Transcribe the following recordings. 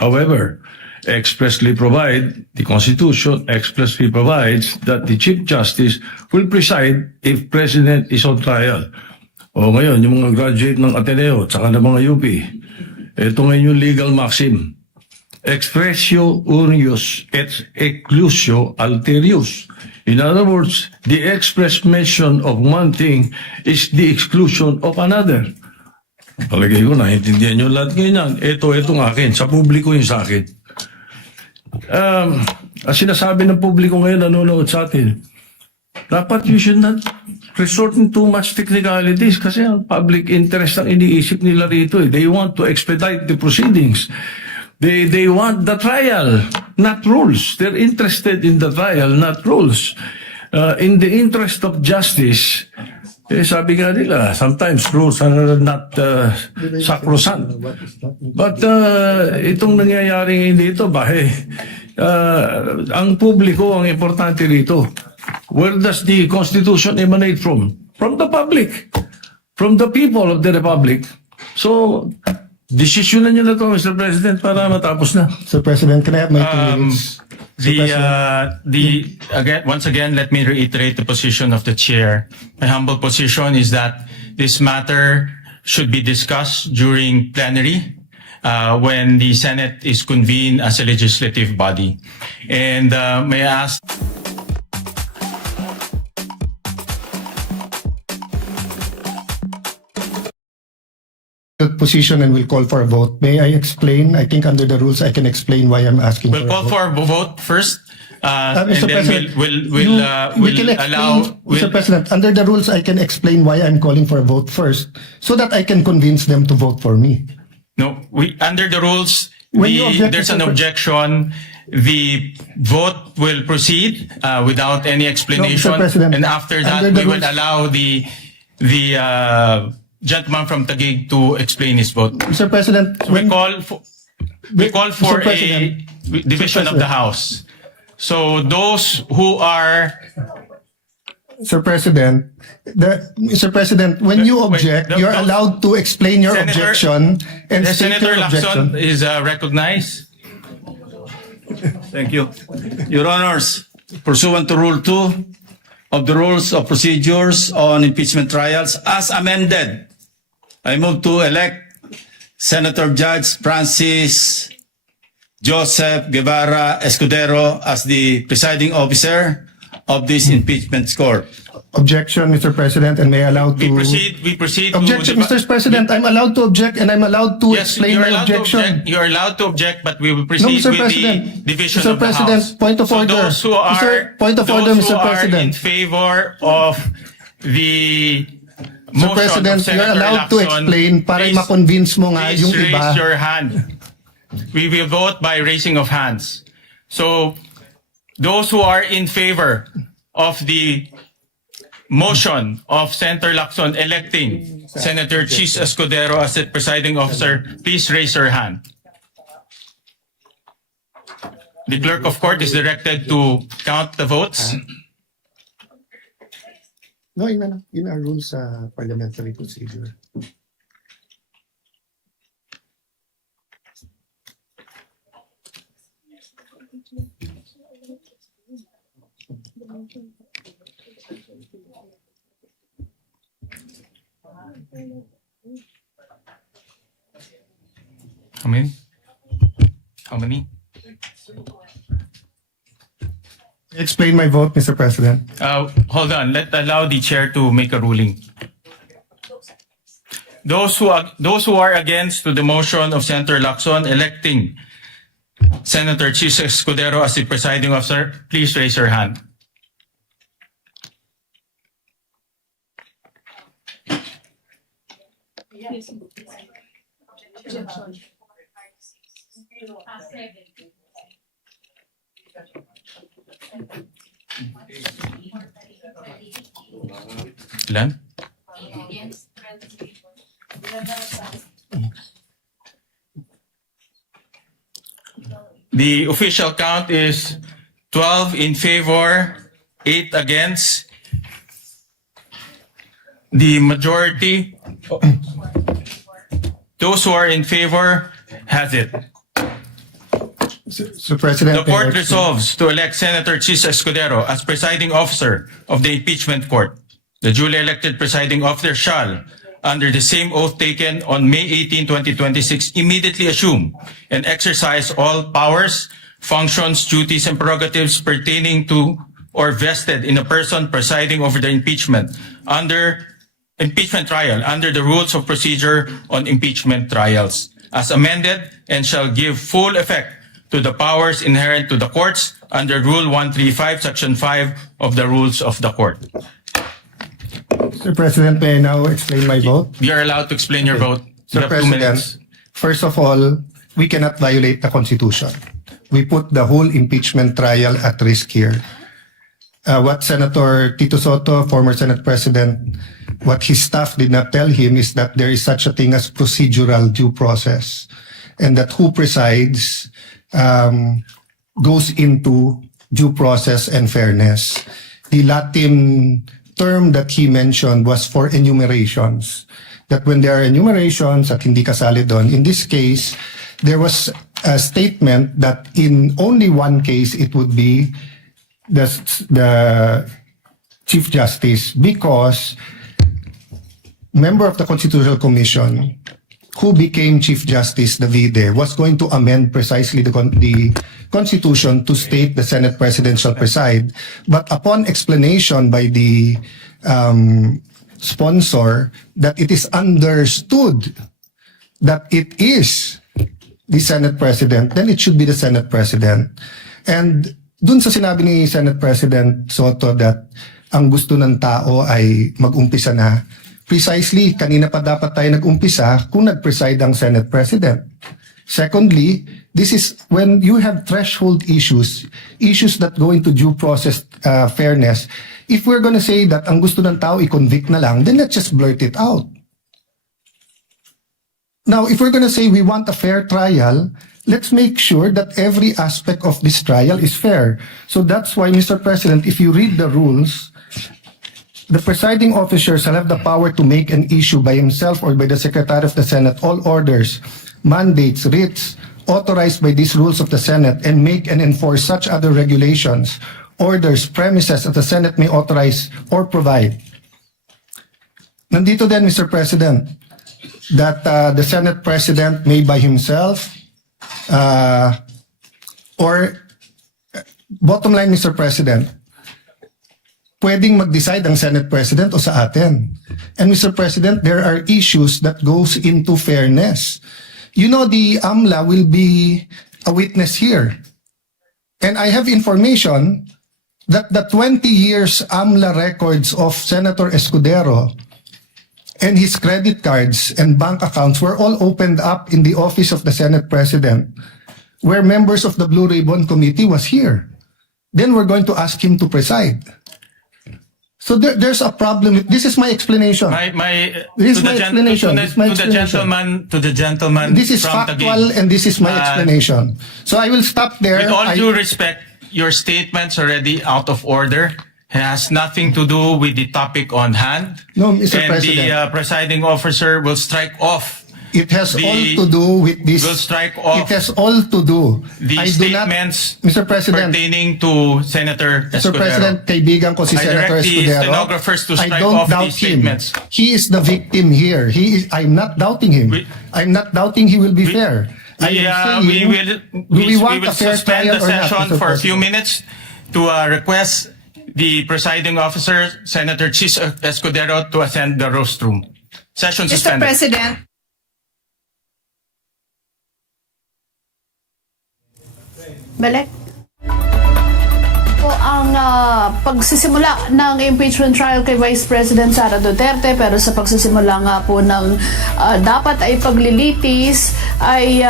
However, the Constitution expressly provides that the Chief Justice will preside if President is on trial. O ngayon, yung mga graduate ng Ateneo at saka ng mga UP, ito ngayon yung legal maxim. Expressio unius et exclusio alterius. In other words, the express mention of one thing is the exclusion of another. Palagay ko, naintindihan nyo lahat ganyan. Itong akin. Sa publiko yung sa akin. Ang sinasabi ng publiko ngayon, nanonood sa atin, dapat you should not resort in too much technicalities kasi ang public interest ang iniisip nila rito. They want to expedite the proceedings. They want the trial, not rules. They're interested in the trial, not rules. In the interest of justice, sabi nga nila, sometimes rules are not sacrosanct. But itong nangyayari dito, ang publiko ang importante rito. Where does the Constitution emanate from? From the public. From the people of the Republic. So, desisyonan nyo na ito, Mr. President, para matapos na. Sir President, can I have my 2 minutes? Once again, let me reiterate the position of the chair. My humble position is that this matter should be discussed during plenary when the Senate is convened as a legislative body. And may I ask... Position and will call for a vote. May I explain? I think under the rules I can explain why I'm asking We'll for call a vote. for a vote first, and Mr. then President, we'll allow... Mr. President, under the rules I can explain why I'm calling for a vote first so that I can convince them to vote for me. No, under the rules, When you object, there's an Mr. objection. The vote will proceed without any explanation, President, and after that, under the we will rules- allow the gentleman from Taguig to explain his vote. Mr. President, We call for Mr. a President, division of the House. So those who are... Mr. President, when you object, you're allowed to explain your objection and state Senator your Lacson objection. is recognized. Thank you. Your Honors, pursuant to Rule 2 of the Rules of Procedures on Impeachment Trials, as amended, I move to elect Senator Judge Francis Joseph Guevara Escudero as the presiding officer of this impeachment court. Objection, Mr. President, and may I allow to... We proceed Objection, to... Mr. President, I'm allowed to object and I'm allowed to Yes, explain you're my allowed to objection. object. You're allowed to object, but we will No, proceed Mr. with President. the division Mr. of the President, House. point of So order. those who are, Mr. Point of order, those who Mr. are President. in favor of the Mr. motion President, of Senator you're allowed to Lacson, explain para please- ma-convince mo nga please yung iba. raise your hand. We will vote by raising of hands. So those who are in favor of the motion of Senator Lacson electing Senator Chis Escudero as the presiding officer, please raise your hand. The clerk of court is directed to count the votes. No, in our rules sa parliamentary procedure. How many? How many? Explain my vote, Mr. President. Hold on. Allow the chair to make a ruling. Those who are against to the motion of Senator Lacson electing Senator Chis Escudero as the presiding officer, please raise your hand. Ilan? The official count is 12 in favor, 8 against. The majority, those who are in favor, has it. Sir President, The court resolves to elect Senator Chis Escudero as presiding officer of the impeachment court. The duly elected presiding officer shall, under the same oath taken on May 18, 2026, immediately assume and exercise all powers, functions, duties, and prerogatives pertaining to or vested in a person presiding over the impeachment trial under the rules of procedure on impeachment trials, as amended, and shall give full effect to the powers inherent to the courts under Rule 135, Section 5 of the Rules of the Court. Sir President, may I now explain my vote? You are allowed to explain your vote. You Sir have 2 minutes. President, first of all, we cannot violate the Constitution. We put the whole impeachment trial at risk here. What Senator Tito Soto, former Senate President, what his staff did not tell him is that there is such a thing as procedural due process, and that who presides goes into due process and fairness. The Latin term that he mentioned was for enumerations. That when there are enumerations at hindi kasali doon, in this case, there was a statement that in only one case it would be the Chief Justice, because member of the Constitutional Commission who became Chief Justice Davide was going to amend precisely the Constitution to state the Senate President shall preside. But upon explanation by the sponsor that it is understood that it is the Senate President, then it should be the Senate President. And dun sa sinabi ni Senate President Soto that ang gusto ng tao ay mag-umpisa na, precisely, kanina pa dapat tayo nag-umpisa kung nag-preside ang Senate President. Secondly, this is when you have threshold issues that go into due process fairness. If we're gonna say that ang gusto ng tao i-convict na lang, then let's just blurt it out. Now, if we're gonna say we want a fair trial, let's make sure that every aspect of this trial is fair. So that's why, Mr. President, if you read the rules, the presiding officer shall have the power to make an issue by himself or by the Secretary of the Senate all orders, mandates, writs, authorized by these rules of the Senate, and make and enforce such other regulations, orders, premises that the Senate may authorize or provide. Nandito din, Mr. President, that the Senate President may by himself, or bottom line, Mr. President, pwedeng mag-decide ang Senate President o sa atin. And Mr. President, there are issues that goes into fairness. You know, the AMLA will be a witness here. And I have information that the 20 years AMLA records of Senator Escudero and his credit cards and bank accounts were all opened up in the office of the Senate President, where members of the Blue Ribbon Committee was here. Then we're going to ask him to preside. So there's a problem. This is my explanation. This is my explanation. To the gentleman. This is from factual Taguig. and this is my explanation. So I will stop there. With all due respect, your statement's already out of order. It has nothing to do with the topic on hand. No, Mr. And President. the presiding officer will strike off. It has all to do with this. Will strike off. It has all to do. The I do not, statements Mr. President. pertaining to Senator Mr. Escudero. President, kaibigan ko si I Senator direct the Escudero. stenographers to I strike don't off doubt these him. statements. He is the victim here. I'm not doubting him. I'm not doubting he will be fair. We will suspend the session for a few minutes to request the presiding officer, Senator Chis Escudero, to ascend the rostrum. Session Mr. suspended. President. Balik. Po ang pagsisimula ng impeachment trial kay Vice President Sara Duterte, pero sa pagsisimula nga po ng dapat ay paglilitis ay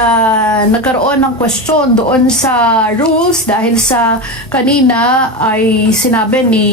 nagkaroon ng question doon sa rules dahil sa kanina ay sinabi ni